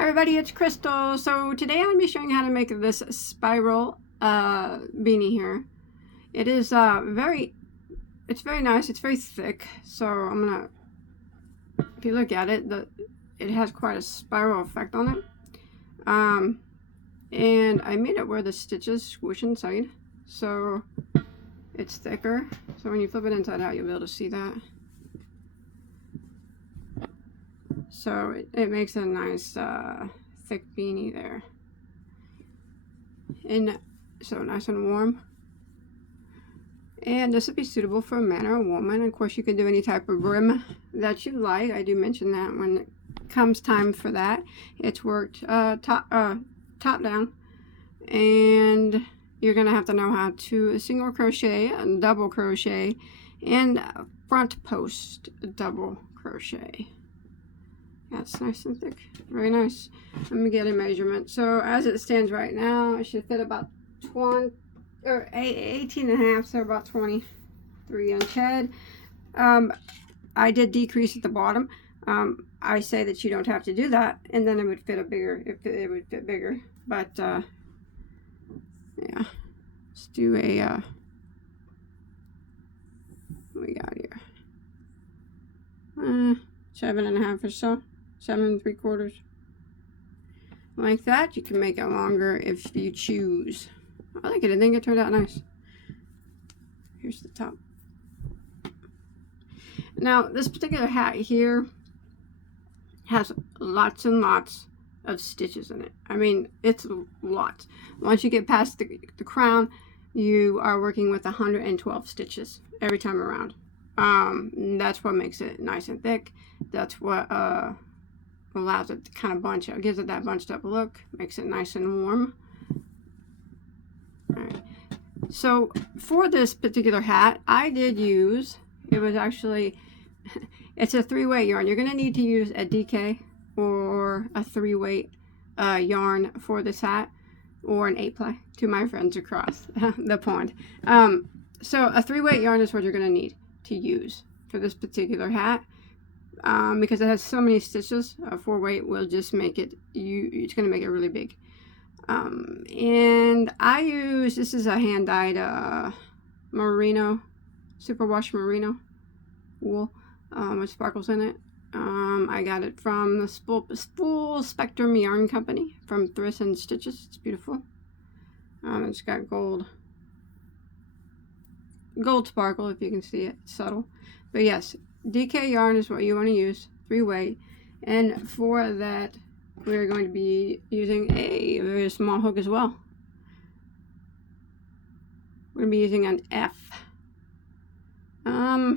Hi everybody, it's Crystal. So today I'm going to be showing you how to make this spiral beanie here. It is very nice. It's very thick. So I'm going to, if you look at it, it has quite a spiral effect on it. And I made it where the stitches squish inside. So it's thicker. So when you flip it inside out, you'll be able to see that. So it makes a nice thick beanie there, and so nice and warm. And this would be suitable for a man or a woman. Of course, you can do any type of brim that you like. I do mention that when it comes time for that. It's worked top down, and you're gonna have to know how to single crochet and double crochet and front post double crochet. That's nice and thick. Very nice. Let me get a measurement. So as it stands right now, it should fit about 18 and a half, so about 23 inch head. I did decrease at the bottom. I say that you don't have to do that, and then it would fit a bigger, if it would fit bigger. But yeah, let's do a what we got here? 7 and a half or so. 7 3/4, like that. You can make it longer if you choose. I like it. I think it turned out nice. Here's the top. Now this particular hat here has lots and lots of stitches in it. I mean, it's lots. Once you get past the crown, you are working with 112 stitches every time around. That's what makes it nice and thick. That's what allows it to kind of bunch up, gives it that bunched up look, makes it nice and warm. All right. So for this particular hat, I did use, it was actually, it's a 3-weight yarn. You're going to need to use a DK or a 3-weight yarn for this hat, or an 8-ply to my friends across the pond. So a 3-weight yarn is what you're going to need to use for this particular hat. Because it has so many stitches, a 4-weight will just make it, it's going to make it really big. And I use, this is a hand-dyed merino, superwash merino wool with sparkles in it. I got it from the Full Spectrum Yarn Company from Thrift and Stitches. It's beautiful. It's got gold sparkle, if you can see it. It's subtle. But yes, DK yarn is what you want to use, 3-weight, and for that we're going to be using a very small hook as well. We're going to be using an F. I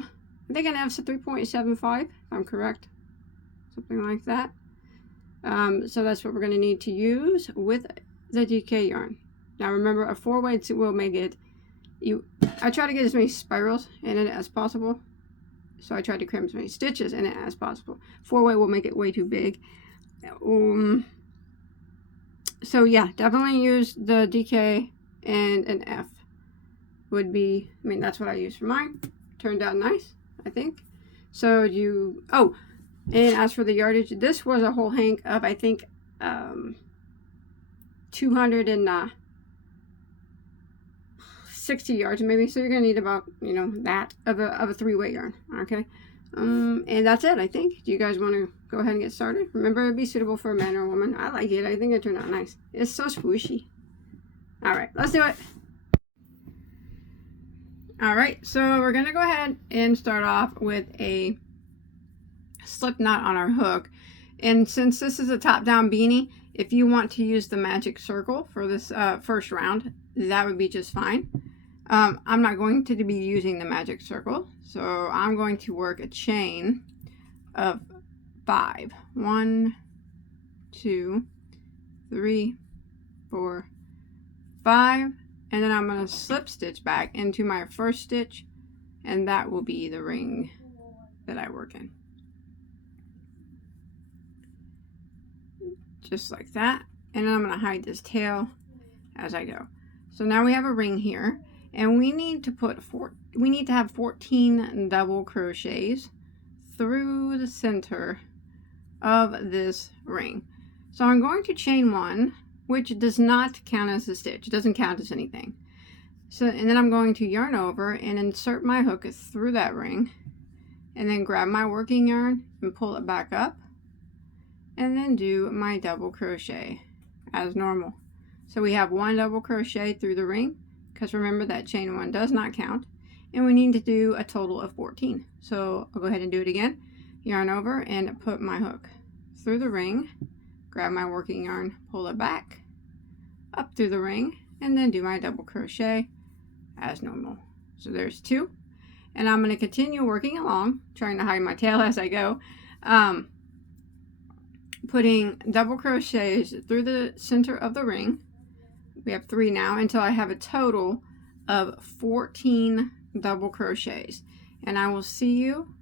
think an F's a 3.75, if I'm correct, something like that. So that's what we're going to need to use with the DK yarn. Now remember, a 4-weight will make it, I try to get as many spirals in it as possible. So I tried to cram as many stitches in it as possible. 4-weight will make it way too big. So yeah, definitely use the DK, and an F would be, I mean, that's what I used for mine. Turned out nice, I think. So and as for the yardage, this was a whole hank of, I think, 260 yards maybe, so you're gonna need about, that of a 3-weight yarn. Okay, and that's it, I think. Do you guys want to go ahead and get started? Remember, it'd be suitable for a man or a woman. I like it. I think it turned out nice. It's so squishy. All right, let's do it. All right, so we're gonna go ahead and start off with a slip knot on our hook. And since this is a top-down beanie, if you want to use the magic circle for this first round, that would be just fine. I'm not going to be using the magic circle, so I'm going to work a chain of 5. 1, 2, 3, 4, 5, and then I'm going to slip stitch back into my first stitch, and that will be the ring that I work in. Just like that. And then I'm going to hide this tail as I go. So now we have a ring here, and we need to have 14 double crochets through the center of this ring. So I'm going to chain 1, which does not count as a stitch. It doesn't count as anything. So, and then I'm going to yarn over and insert my hook through that ring, and then grab my working yarn and pull it back up, and then do my double crochet as normal. So we have 1 double crochet through the ring, because remember that chain 1 does not count, and we need to do a total of 14. So I'll go ahead and do it again. Yarn over and put my hook through the ring, grab my working yarn, pull it back, up through the ring, and then do my double crochet as normal. So there's 2, and I'm going to continue working along, trying to hide my tail as I go, putting double crochets through the center of the ring. We have 3 now, until I have a total of 14 double crochets, and I will see you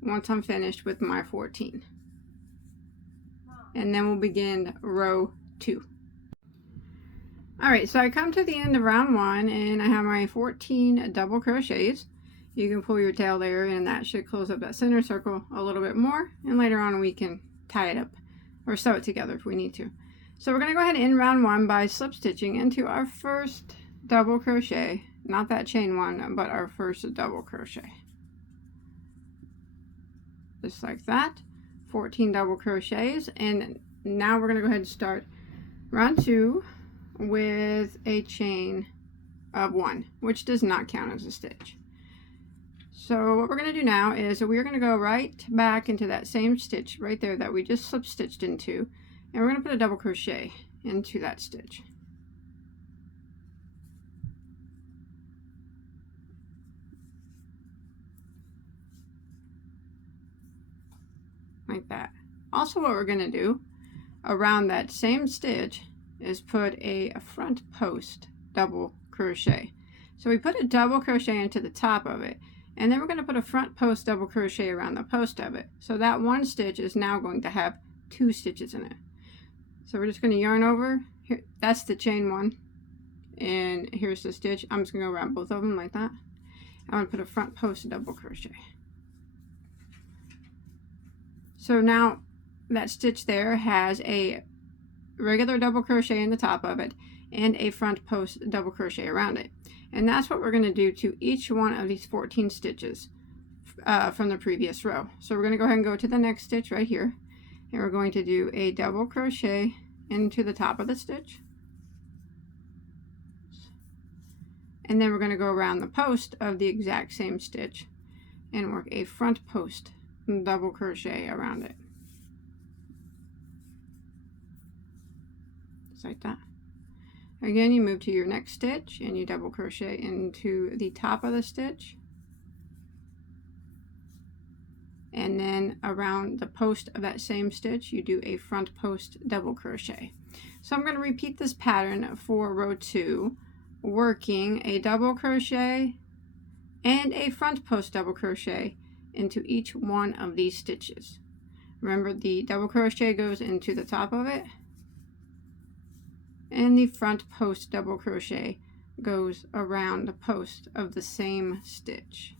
once I'm finished with my 14, and then we'll begin row 2. Alright, so I come to the end of round 1, and I have my 14 double crochets. You can pull your tail there, and that should close up that center circle a little bit more, and later on we can tie it up or sew it together if we need to. So we're going to go ahead and end round 1 by slip stitching into our first double crochet, not that chain 1, but our first double crochet. Just like that, 14 double crochets, and now we're going to go ahead and start round 2 with a chain of 1, which does not count as a stitch. So what we're going to do now is we're going to go right back into that same stitch right there that we just slip stitched into, and we're going to put a double crochet into that stitch. Like that. Also, what we're going to do around that same stitch is put a front post double crochet. So we put a double crochet into the top of it, and then we're going to put a front post double crochet around the post of it. So that one stitch is now going to have 2 stitches in it. So we're just going to yarn over here. That's the chain 1, and here's the stitch. I'm just going to go around both of them like that. I'm going to put a front post double crochet. So now that stitch there has a regular double crochet in the top of it and a front post double crochet around it, and that's what we're going to do to each one of these 14 stitches from the previous row. So we're going to go ahead and go to the next stitch right here, and we're going to do a double crochet into the top of the stitch, and then we're going to go around the post of the exact same stitch and work a front post double crochet around it, just like that. Again, you move to your next stitch and you double crochet into the top of the stitch, and then around the post of that same stitch you do a front post double crochet. So I'm going to repeat this pattern for row 2, working a double crochet and a front post double crochet into each one of these stitches. Remember, the double crochet goes into the top of it, and the front post double crochet goes around the post of the same stitch.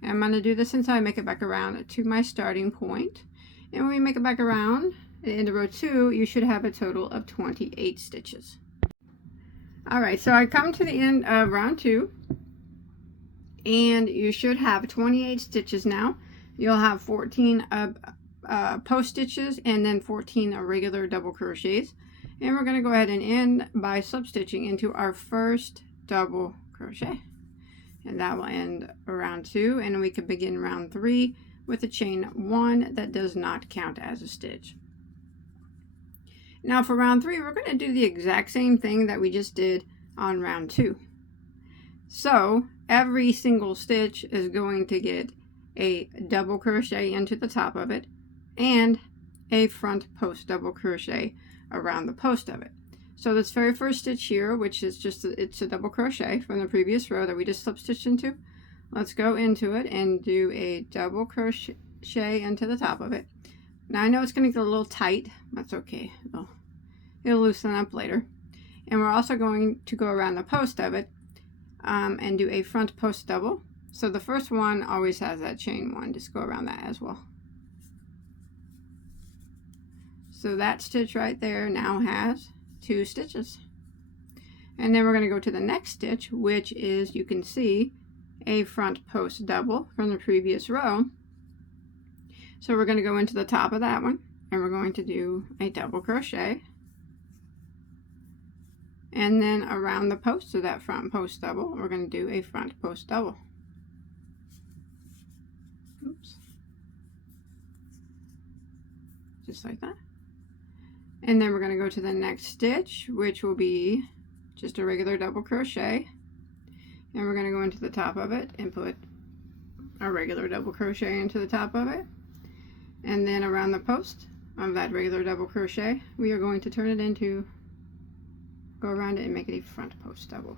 And I'm going to do this until I make it back around to my starting point. And when we make it back around at the end of row 2, you should have a total of 28 stitches. Alright, so I come to the end of round 2, and you should have 28 stitches now. You'll have 14 post stitches and then 14 regular double crochets. And we're going to go ahead and end by slip stitching into our first double crochet, and that will end round 2, and we can begin round 3 with a chain 1 that does not count as a stitch. Now for round 3, we're going to do the exact same thing that we just did on round 2. So every single stitch is going to get a double crochet into the top of it and a front post double crochet around the post of it. So this very first stitch here, which is just it's a double crochet from the previous row that we just slip stitched into, let's go into it and do a double crochet into the top of it. Now I know it's going to get a little tight. That's okay, it'll loosen up later. And we're also going to go around the post of it and do a front post double. So the first one always has that chain 1, just go around that as well. So that stitch right there now has 2 stitches. And then we're going to go to the next stitch, which is, you can see, a front post double from the previous row. So we're going to go into the top of that one, and we're going to do a double crochet. And then around the post of that front post double, we're going to do a front post double. Oops. Just like that. And then we're going to go to the next stitch, which will be just a regular double crochet. And we're going to go into the top of it and put a regular double crochet into the top of it. And then around the post of that regular double crochet, we are going to turn it into, go around it and make it a front post double.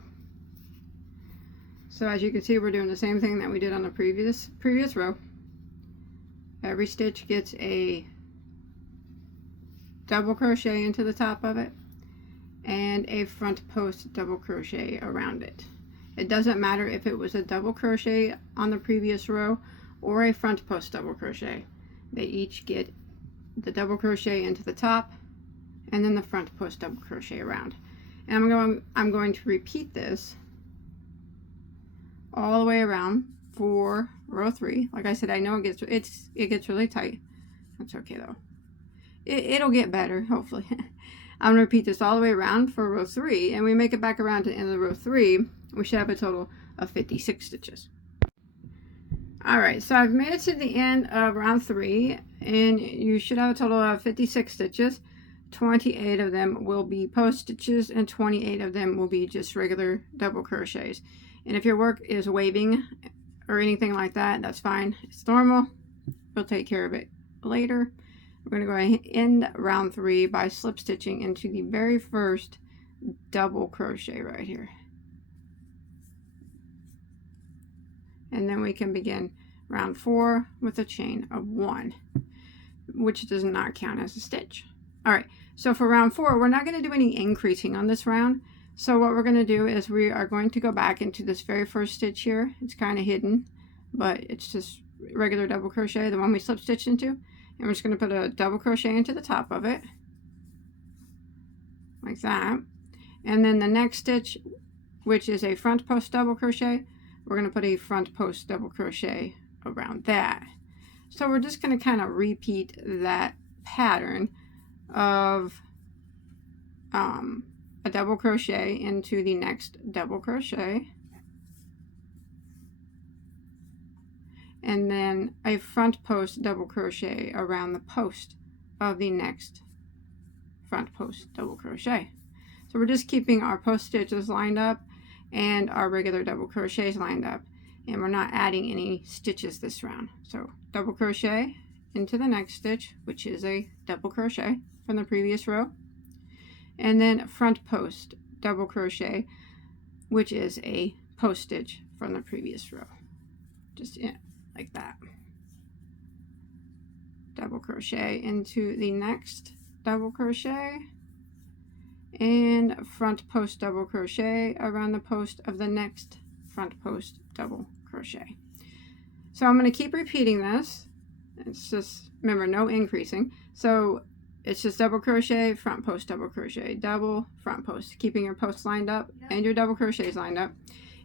So as you can see, we're doing the same thing that we did on the previous row. Every stitch gets a double crochet into the top of it and a front post double crochet around it. It doesn't matter if it was a double crochet on the previous row or a front post double crochet. They each get the double crochet into the top and then the front post double crochet around. And I'm going to repeat this all the way around for row 3. Like I said, I know it gets really tight. That's okay though. It'll get better, hopefully. I'm going to repeat this all the way around for row 3, and we make it back around to the end of row 3. We should have a total of 56 stitches. Alright, so I've made it to the end of round 3, and you should have a total of 56 stitches. 28 of them will be post stitches, and 28 of them will be just regular double crochets. And if your work is waving or anything like that, that's fine. It's normal. We'll take care of it later. We're going to go ahead and end round 3 by slip stitching into the very first double crochet right here. And then we can begin round 4 with a chain of 1, which does not count as a stitch. Alright, so for round 4, we're not going to do any increasing on this round. So what we're going to do is we are going to go back into this very first stitch here. It's kind of hidden, but it's just regular double crochet, the one we slip stitched into. And we're just going to put a double crochet into the top of it, like that. And then the next stitch, which is a front post double crochet, we're going to put a front post double crochet around that. So we're just going to kind of repeat that pattern of a double crochet into the next double crochet, and then a front post double crochet around the post of the next front post double crochet. So we're just keeping our post stitches lined up and our regular double crochets lined up, and we're not adding any stitches this round. So double crochet into the next stitch, which is a double crochet from the previous row, and then front post double crochet, which is a post stitch from the previous row, just like that. Double crochet into the next double crochet, and front post double crochet around the post of the next front post double crochet. So I'm going to keep repeating this. It's just, remember, no increasing. So it's just double crochet, front post double crochet, double, front post, keeping your posts lined up and your double crochets lined up.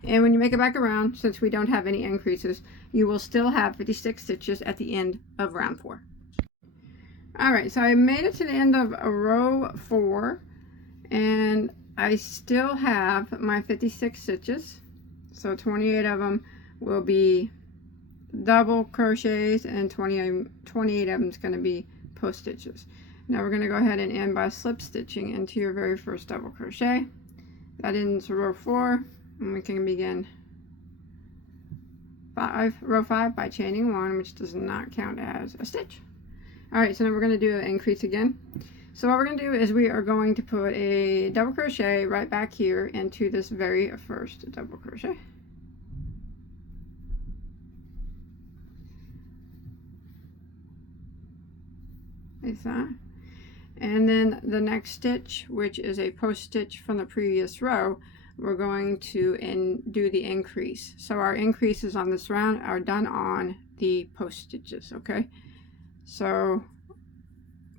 And when you make it back around, since we don't have any increases, you will still have 56 stitches at the end of round 4. Alright, so I made it to the end of row 4, and I still have my 56 stitches. So 28 of them will be double crochets, and 28 of them is going to be post stitches. Now we're going to go ahead and end by slip stitching into your very first double crochet. That ends row 4, and we can begin row 5 by chaining 1, which does not count as a stitch. Alright, so now we're going to do an increase again. So what we're going to do is we are going to put a double crochet right back here into this very first double crochet. Like that. And then the next stitch, which is a post stitch from the previous row, we're going to do the increase. So our increases on this round are done on the post stitches, okay? So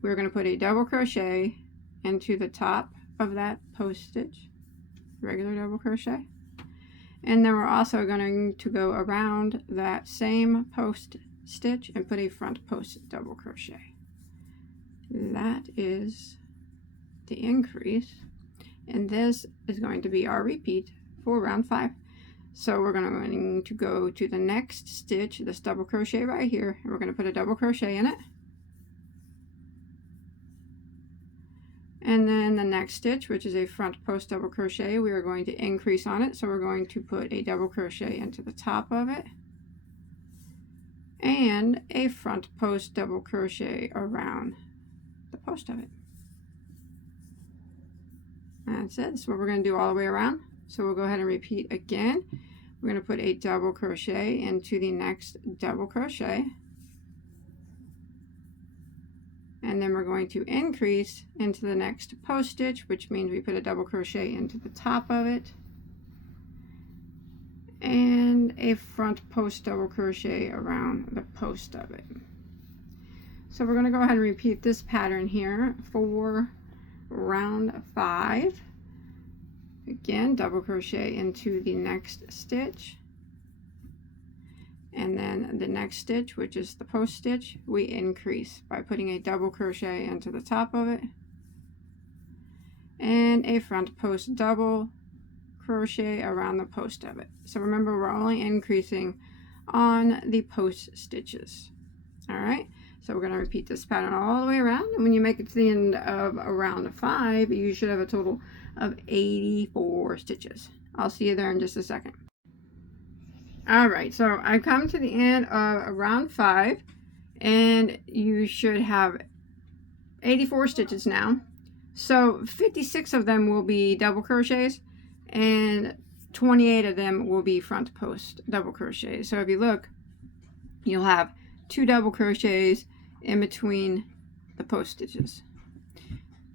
we're going to put a double crochet into the top of that post stitch, regular double crochet, and then we're also going to go around that same post stitch and put a front post double crochet. That is the increase, and this is going to be our repeat for round 5. So we're going to go to the next stitch, this double crochet right here, and we're going to put a double crochet in it. And then the next stitch, which is a front post double crochet, we are going to increase on it. So we're going to put a double crochet into the top of it and a front post double crochet around the post of it. That's it. That's what we're going to do all the way around. So we'll go ahead and repeat again. We're going to put a double crochet into the next double crochet. And then we're going to increase into the next post stitch, which means we put a double crochet into the top of it and a front post double crochet around the post of it. So we're going to go ahead and repeat this pattern here for round 5. Again, double crochet into the next stitch, and then the next stitch, which is the post stitch, we increase by putting a double crochet into the top of it and a front post double crochet around the post of it. So remember, we're only increasing on the post stitches. All right, so we're going to repeat this pattern all the way around, and when you make it to the end of round 5, you should have a total of 84 stitches. I'll see you there in just a second. Alright, so I've come to the end of round 5, and you should have 84 stitches now. So 56 of them will be double crochets and 28 of them will be front post double crochets. So if you look, you'll have 2 double crochets in between the post stitches.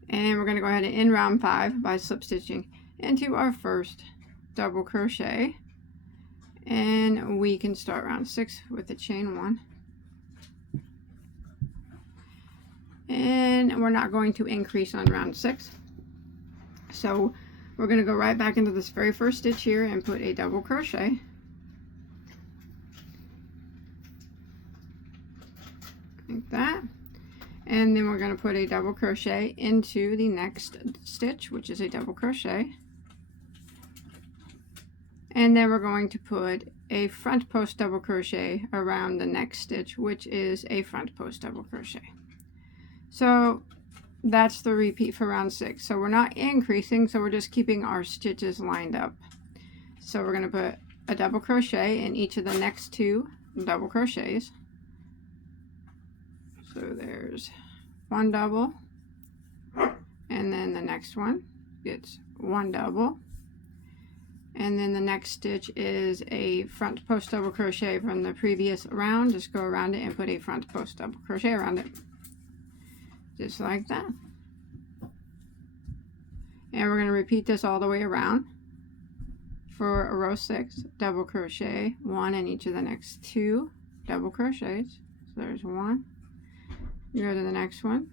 And we're going to go ahead and end round 5 by slip stitching into our first double crochet. And we can start round 6 with the chain 1. And we're not going to increase on round 6. So we're going to go right back into this very first stitch here and put a double crochet. Like that. And then we're going to put a double crochet into the next stitch, which is a double crochet. And then we're going to put a front post double crochet around the next stitch, which is a front post double crochet. So that's the repeat for round 6. So we're not increasing, so we're just keeping our stitches lined up. So we're going to put a double crochet in each of the next 2 double crochets. So there's 1 double, and then the next one gets 1 double. And then the next stitch is a front post double crochet from the previous round. Just go around it and put a front post double crochet around it. Just like that. And we're going to repeat this all the way around for a row 6, double crochet 1 in each of the next 2 double crochets. So there's 1. You go to the next one,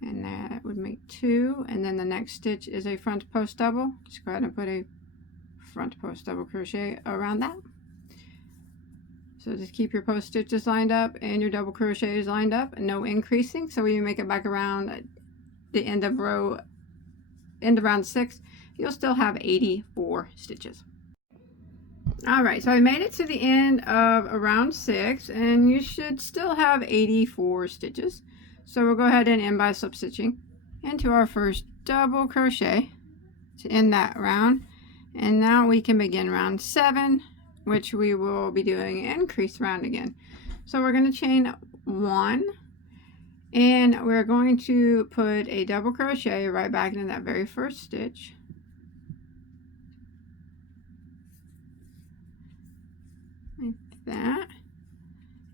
and that would make 2, and then the next stitch is a front post double. Just go ahead and put a front post double crochet around that. So just keep your post stitches lined up and your double crochets lined up, and no increasing. So when you make it back around the end of round 6, you'll still have 84 stitches. Alright, so I made it to the end of round 6, and you should still have 84 stitches. So we'll go ahead and end by slip stitching into our first double crochet to end that round. And now we can begin round 7, which we will be doing an increase round again. So we're going to chain 1, and we're going to put a double crochet right back into that very first stitch. Like that.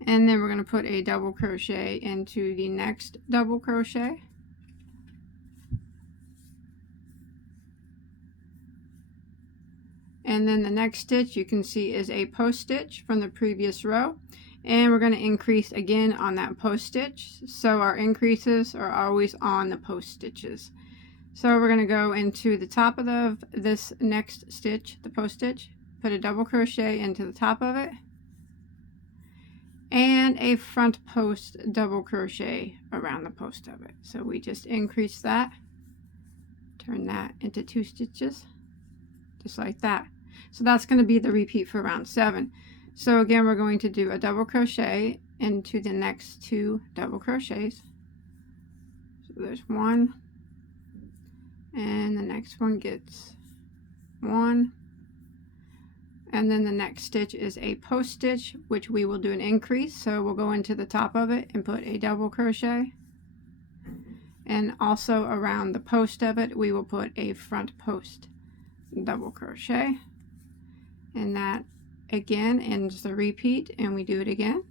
And then we're going to put a double crochet into the next double crochet. And then the next stitch you can see is a post stitch from the previous row. and we're going to increase again on that post stitch. So our increases are always on the post stitches. So we're going to go into the top of this next stitch, the post stitch, put a double crochet into the top of it, and a front post double crochet around the post of it. So we just increase that, turn that into 2 stitches, just like that. So that's going to be the repeat for round 7. So again, we're going to do a double crochet into the next 2 double crochets. So there's 1, and the next one gets 1, and then the next stitch is a post stitch, which we will do an increase. So we'll go into the top of it and put a double crochet, and also around the post of it we will put a front post double crochet, and that again ends the repeat, and we do it again,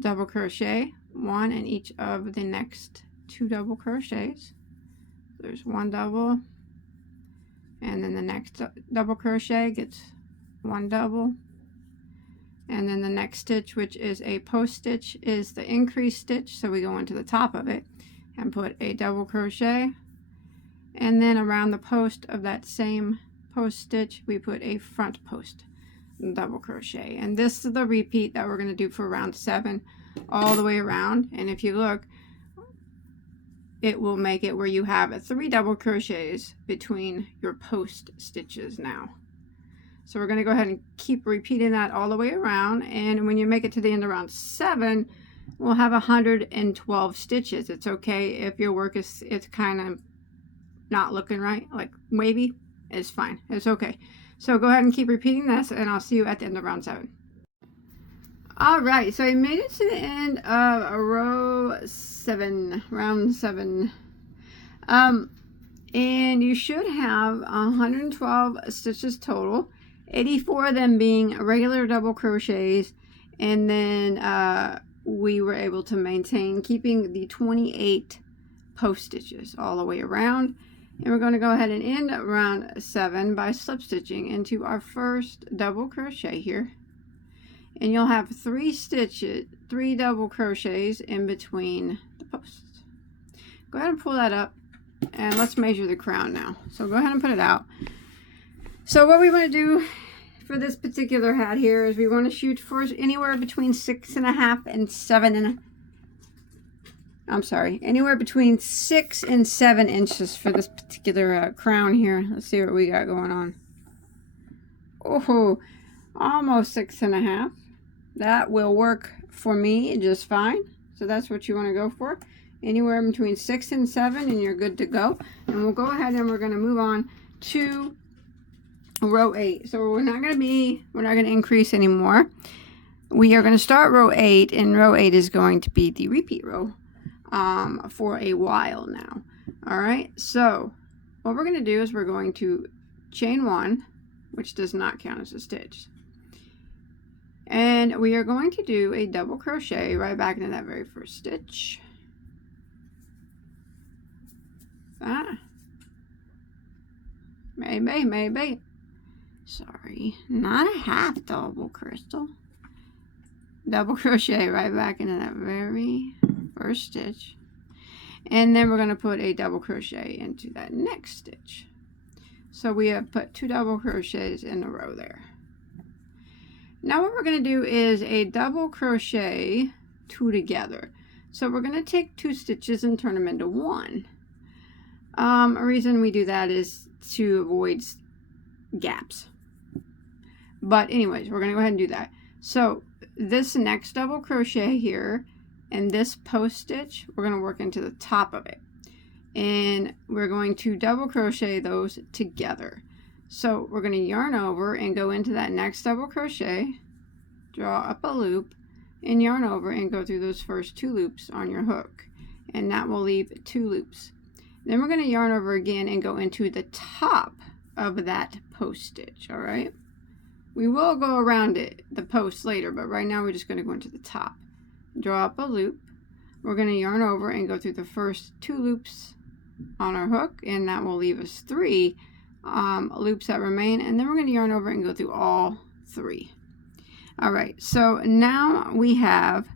double crochet 1 in each of the next 2 double crochets. There's 1 double, and then the next double crochet gets 1 double, and then the next stitch, which is a post stitch, is the increase stitch. So we go into the top of it and put a double crochet, and then around the post of that same post stitch we put a front post double crochet. And this is the repeat that we're going to do for round 7 all the way around. And if you look, it will make it where you have 3 double crochets between your post stitches now. So we're going to go ahead and keep repeating that all the way around, and when you make it to the end of round 7, we'll have 112 stitches. It's okay if your work is kind of not looking right, like wavy. It's fine, it's okay. So go ahead and keep repeating this, and I'll see you at the end of round 7. Alright, so I made it to the end of round 7. And you should have 112 stitches total, 84 of them being regular double crochets, and then we were able to maintain keeping the 28 post stitches all the way around. And we're going to go ahead and end round 7 by slip stitching into our first double crochet here, and you'll have 3 double crochets in between the posts. Go ahead and pull that up, and let's measure the crown now. So go ahead and put it out. So what we want to do for this particular hat here is we want to shoot for anywhere between 6.5 and 7 anywhere between 6 and 7 inches for this particular crown here. Let's see what we got going on. Oh, almost 6.5. That will work for me just fine. So that's what you want to go for. Anywhere between 6 and 7, and you're good to go. And we'll go ahead and we're going to move on to row 8. So we're not going to increase anymore. We are going to start row 8, and row 8 is going to be the repeat row for a while now. All right, so what we're going to do is we're going to chain 1, which does not count as a stitch, and we are going to do a double crochet right back into that very first stitch. Maybe. Sorry, not a half double, Crystal. Double crochet right back into that very first stitch, and then we're going to put a double crochet into that next stitch. So we have put 2 double crochets in a row there. Now what we're going to do is a double crochet 2 together. So we're going to take 2 stitches and turn them into 1. A reason we do that is to avoid gaps. But anyways, we're going to go ahead and do that. So this next double crochet here and this post stitch, we're going to work into the top of it, and we're going to double crochet those together. So we're going to yarn over and go into that next double crochet, draw up a loop, and yarn over and go through those first 2 loops on your hook, and that will leave 2 loops. Then we're going to yarn over again and go into the top of that post stitch. All right, we will go around the post later, but right now we're just going to go into the top, draw up a loop, we're going to yarn over and go through the first 2 loops on our hook, and that will leave us 3 loops that remain, and then we're going to yarn over and go through all 3. All right, so now we have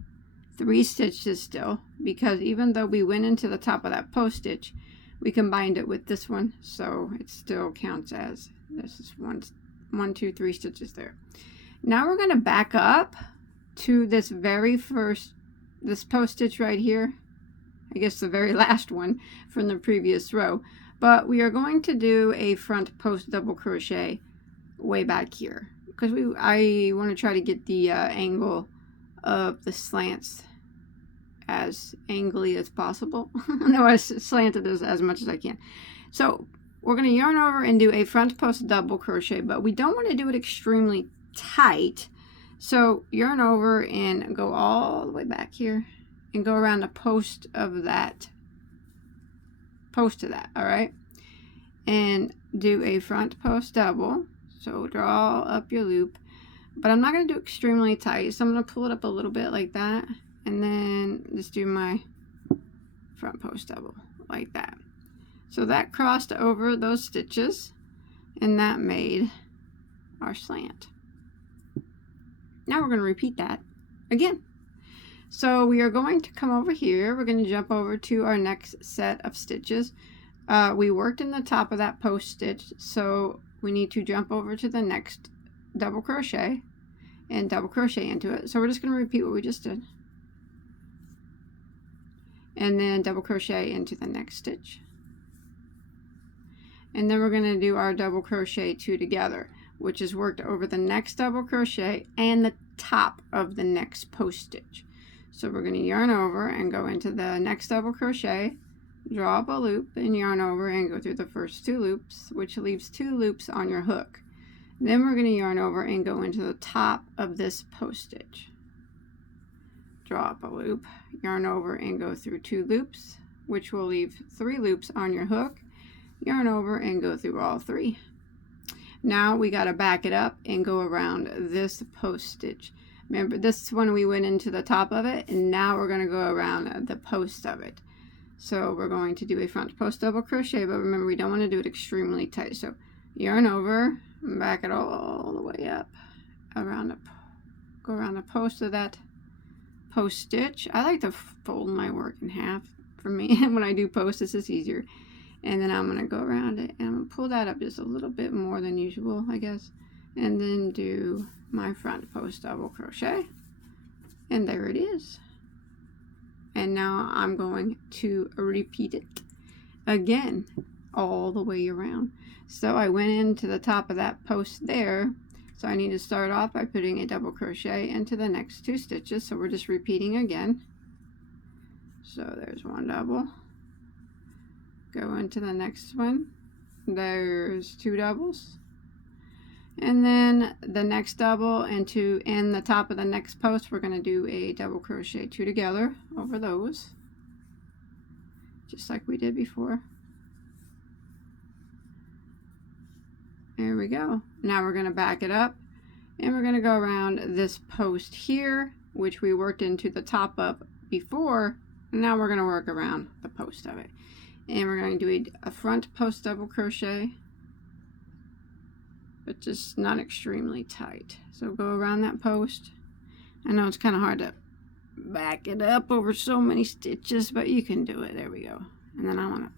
3 stitches still, because even though we went into the top of that post stitch, we combined it with this one, so it still counts as this is one, 2, 3 stitches there. Now we're going to back up to this very first, this post stitch right here, I guess the very last one from the previous row, but we are going to do a front post double crochet way back here, because I want to try to get the angle of the slants as angly as possible. No, as slanted as much as I can. So we're going to yarn over and do a front post double crochet, but we don't want to do it extremely tight. So yarn over and go all the way back here and go around the post of that, all right? And do a front post double. So draw up your loop, but I'm not going to do extremely tight. So I'm going to pull it up a little bit like that, and then just do my front post double like that. So that crossed over those stitches, and that made our slant. Now we're going to repeat that again. So we are going to come over here. We're going to jump over to our next set of stitches. We worked in the top of that post stitch, so we need to jump over to the next double crochet and double crochet into it. So we're just going to repeat what we just did, and then double crochet into the next stitch, and then we're going to do our double crochet 2 together, which is worked over the next double crochet and the top of the next post stitch. So we're going to yarn over and go into the next double crochet, draw up a loop, and yarn over and go through the first 2 loops, which leaves 2 loops on your hook. Then we're going to yarn over and go into the top of this post stitch, draw up a loop, yarn over and go through 2 loops, which will leave 3 loops on your hook, yarn over and go through all 3. Now we got to back it up and go around this post stitch. Remember, this one we went into the top of it, and now we're going to go around the post of it. So we're going to do a front post double crochet, but remember, we don't want to do it extremely tight. So yarn over, back it all the way up around the, go around the post of that post stitch. I like to fold my work in half. For me, when I do post, this is easier. And then I'm going to go around it, and I'm going to pull that up just a little bit more than usual, I guess, and then do my front post double crochet, and there it is. And now I'm going to repeat it again all the way around. So I went into the top of that post there, so I need to start off by putting a double crochet into the next 2 stitches. So we're just repeating again. So there's 1 double, go into the next one, there's 2 doubles, and then the next double, and to end the top of the next post we're going to do a double crochet 2 together over those, just like we did before. There we go. Now we're going to back it up, and we're going to go around this post here, which we worked into the top of before. Now we're going to work around the post of it, and we're going to do a front post double crochet, but just not extremely tight. So go around that post. I know it's kind of hard to back it up over so many stitches, but you can do it. There we go. And then I want to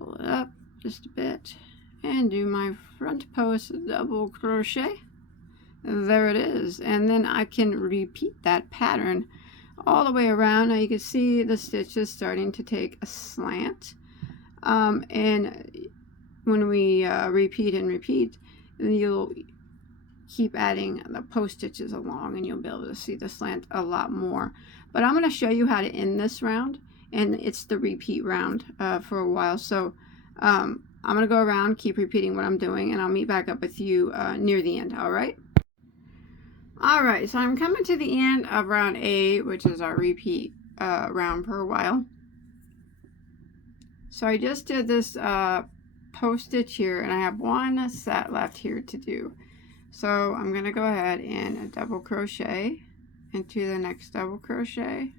pull it up just a bit and do my front post double crochet. There it is. And then I can repeat that pattern all the way around. Now you can see the stitches starting to take a slant, and when we repeat and repeat, you'll keep adding the post stitches along, and you'll be able to see the slant a lot more. But I'm going to show you how to end this round, and it's the repeat round for a while. So I'm going to go around, keep repeating what I'm doing, and I'll meet back up with you near the end. All right? Alright, so I'm coming to the end of round 8, which is our repeat round for a while. So I just did this post stitch here, and I have 1 set left here to do. So I'm going to go ahead and double crochet into the next double crochet,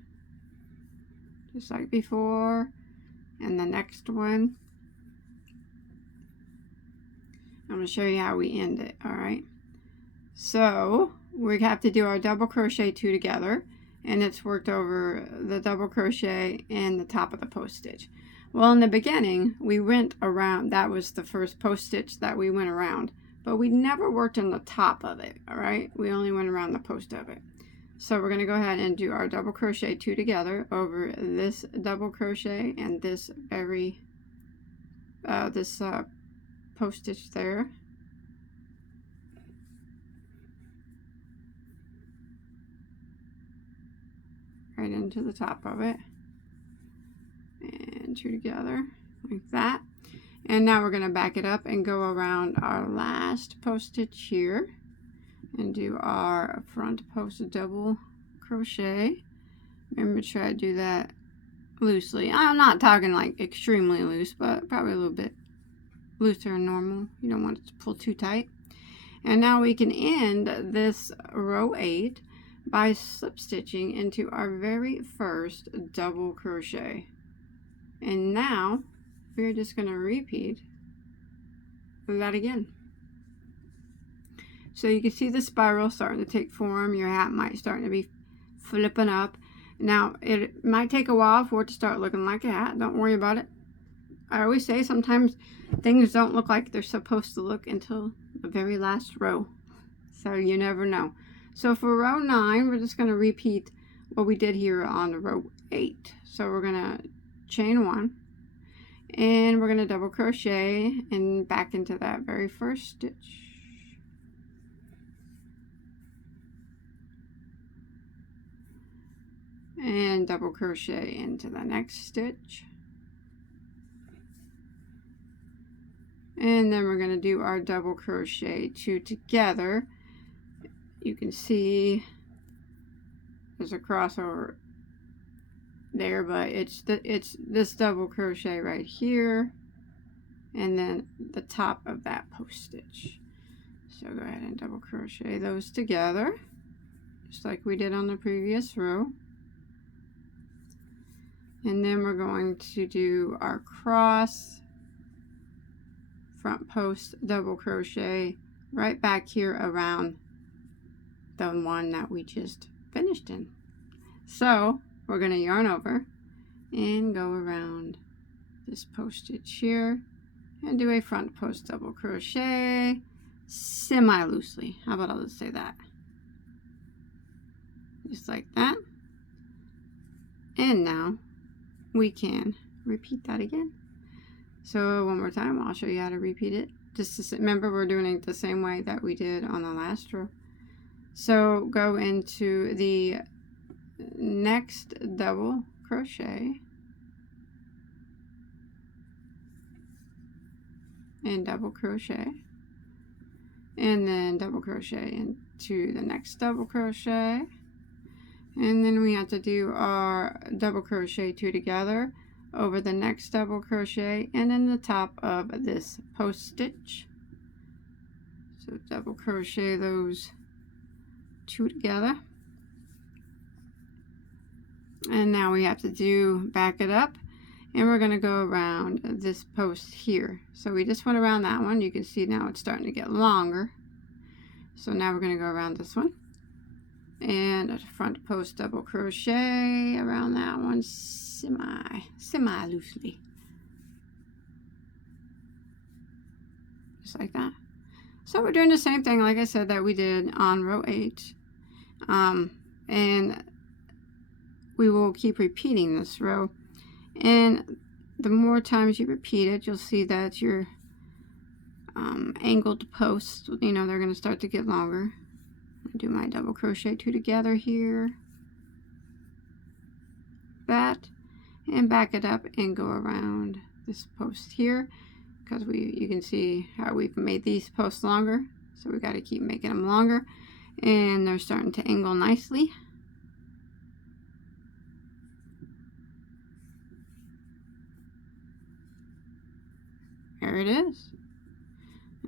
just like before, and the next one. I'm going to show you how we end it. Alright, so we have to do our double crochet 2 together, and it's worked over the double crochet and the top of the post stitch. Well, in the beginning we went around, that was the first post stitch that we went around, but we never worked in the top of it. All right, we only went around the post of it. So we're going to go ahead and do our double crochet 2 together over this double crochet and this very post stitch there. Right into the top of it, and 2 together like that. And now we're going to back it up and go around our last post stitch here and do our front post double crochet. Remember to try to do that loosely. I'm not talking like extremely loose, but probably a little bit looser than normal. You don't want it to pull too tight. And now we can end this row 8 by slip stitching into our very first double crochet. And now we're just going to repeat that again. So you can see the spiral starting to take form. Your hat might start to be flipping up. Now it might take a while for it to start looking like a hat. Don't worry about it. I always say sometimes things don't look like they're supposed to look until the very last row. So you never know. So for row 9, we're just going to repeat what we did here on row 8. So we're going to chain 1, and we're going to double crochet and back into that very first stitch. And double crochet into the next stitch. And then we're going to do our double crochet 2 together. You can see there's a crossover there, but it's this double crochet right here, and then the top of that post stitch. So go ahead and double crochet those together, just like we did on the previous row. And then we're going to do our cross front post double crochet right back here around the one that we just finished in. So we're going to yarn over and go around this post stitch here and do a front post double crochet semi loosely. How about I'll just say that, just like that. And now we can repeat that again. So one more time, I'll show you how to repeat it. Just to remember, we're doing it the same way that we did on the last row. So go into the next double crochet and double crochet, and then double crochet into the next double crochet, and then we have to do our double crochet 2 together over the next double crochet and in the top of this post stitch. So double crochet those 2 together, and now we have to back it up, and we're going to go around this post here. So we just went around that one. You can see now it's starting to get longer. So now we're going to go around this one and a front post double crochet around that one semi loosely, just like that. So we're doing the same thing, like I said, that we did on row 8, and we will keep repeating this row, and the more times you repeat it, you'll see that your angled posts, they're going to start to get longer. I'll do my double crochet 2 together here, that, and back it up and go around this post here, because you can see how we've made these posts longer, so we got to keep making them longer, and they're starting to angle nicely. There it is.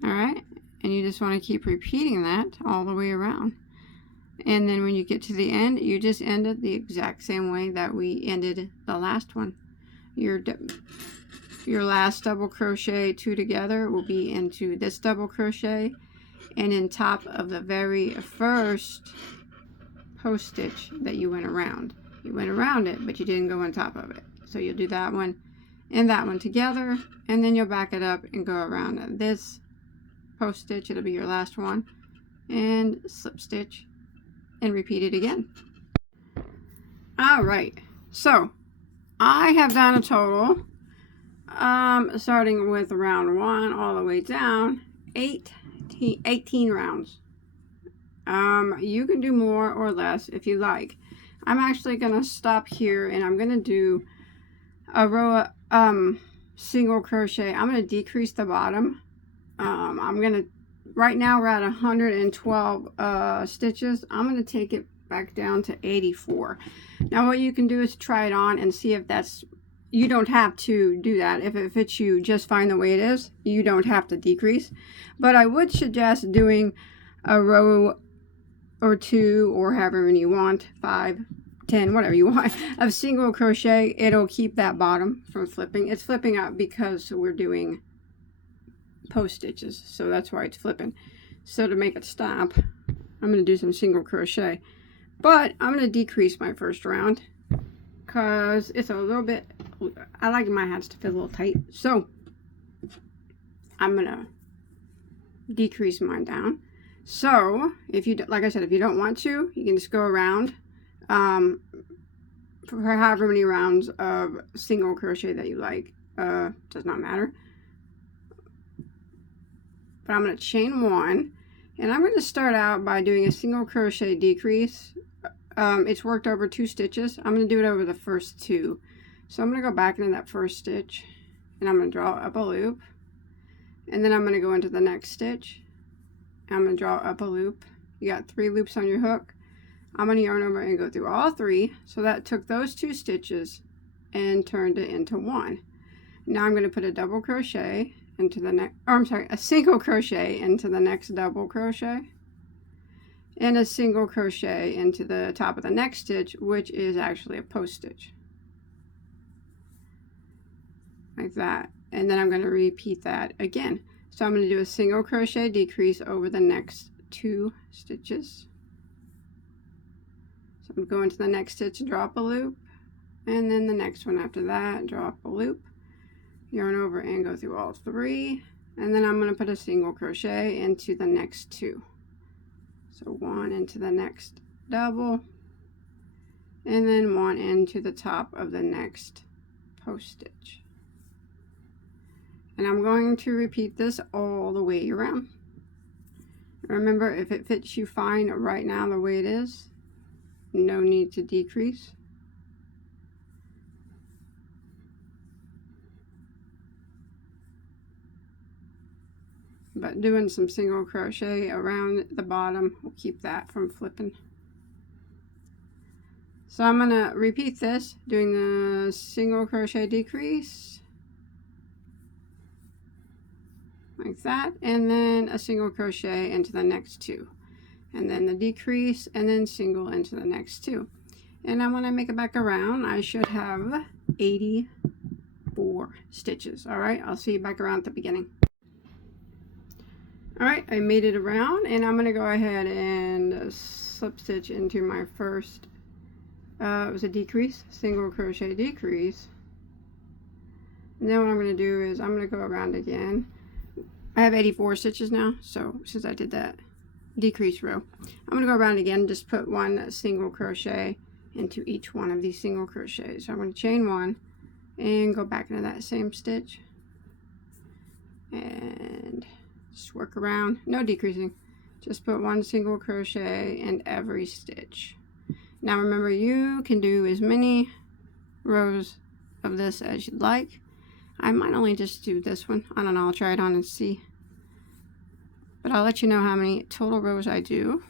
All right, and you just want to keep repeating that all the way around, and then when you get to the end, you just end it the exact same way that we ended the last one. Your last double crochet 2 together will be into this double crochet, and in top of the very first post stitch that you went around. You went around it, but you didn't go on top of it. So you'll do that one and that one together, and then you'll back it up and go around this post stitch. It'll be your last one, and slip stitch and repeat it again. All right, so I have done a total, starting with round 1 all the way down, 18 rounds. You can do more or less if you like. I'm actually going to stop here, and I'm going to do a row of single crochet. I'm going to decrease the bottom. I'm going to, right now we're at 112 stitches. I'm going to take it back down to 84. Now what you can do is try it on and see if that's, you don't have to do that. If it fits you just fine the way it is, you don't have to decrease. But I would suggest doing a row or 2, or however many you want, 5, 10, whatever you want, of single crochet. It'll keep that bottom from flipping. It's flipping up because we're doing post stitches, so that's why it's flipping. So to make it stop, I'm going to do some single crochet, but I'm going to decrease my first round because it's a little bit, I like my hats to fit a little tight, so I'm going to decrease mine down. So if you, like I said, if you don't want to, you can just go around for however many rounds of single crochet that you like. Does not matter. But I'm going to chain 1, and I'm going to start out by doing a single crochet decrease. It's worked over 2 stitches. I'm going to do it over the first 2. So I'm going to go back into that first stitch, and I'm going to draw up a loop, and then I'm going to go into the next stitch. I'm going to draw up a loop. You got 3 loops on your hook. I'm going to yarn over and go through all 3. So that took those 2 stitches and turned it into 1. Now I'm going to put a double crochet into the next, or I'm sorry, a single crochet into the next double crochet, and a single crochet into the top of the next stitch, which is actually a post stitch. Like that. And then I'm going to repeat that again. So I'm going to do a single crochet decrease over the next 2 stitches. So I'm going to the next stitch, drop a loop, and then the next one after that, drop a loop, yarn over and go through all 3, and then I'm going to put a single crochet into the next 2. So 1 into the next double, and then 1 into the top of the next post stitch. And I'm going to repeat this all the way around. Remember, if it fits you fine right now the way it is, no need to decrease. But doing some single crochet around the bottom will keep that from flipping. So I'm going to repeat this, doing the single crochet decrease, like that, and then a single crochet into the next 2, and then the decrease, and then single into the next 2. And then when I make it back around, I should have 84 stitches. All right, I'll see you back around at the beginning. All right, I made it around, and I'm going to go ahead and slip stitch into my first, it was a decrease, single crochet decrease. And then what I'm going to do is I'm going to go around again. I have 84 stitches now, so since I did that decrease row, I'm going to go around again, just put 1 single crochet into each one of these single crochets. So I'm going to chain 1 and go back into that same stitch and just work around, no decreasing, just put 1 single crochet in every stitch. Now remember, you can do as many rows of this as you'd like. I might only just do this one. I don't know, I'll try it on and see. But I'll let you know how many total rows I do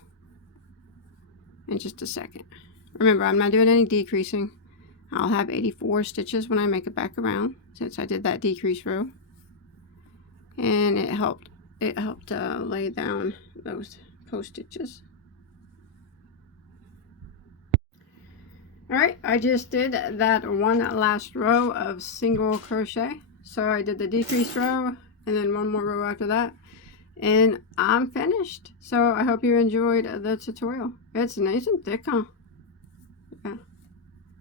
in just a second. Remember, I'm not doing any decreasing. I'll have 84 stitches when I make it back around, since I did that decrease row. And it helped lay down those post stitches. Alright, I just did that one last row of single crochet. So I did the decrease row and then one more row after that. And I'm finished. So I hope you enjoyed the tutorial. It's nice and thick, huh? Yeah.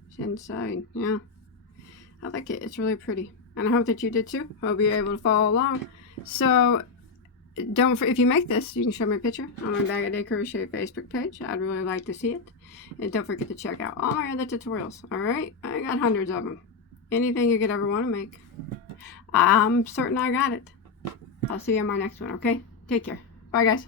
It's inside. Yeah. I like it. It's really pretty. And I hope that you did too. Hope you're able to follow along. So if you make this, you can show me a picture on my Bagoday Crochet Facebook page. I'd really like to see it. And don't forget to check out all my other tutorials. Alright? I got hundreds of them. Anything you could ever want to make. I'm certain I got it. I'll see you on my next one, okay? Take care. Bye, guys.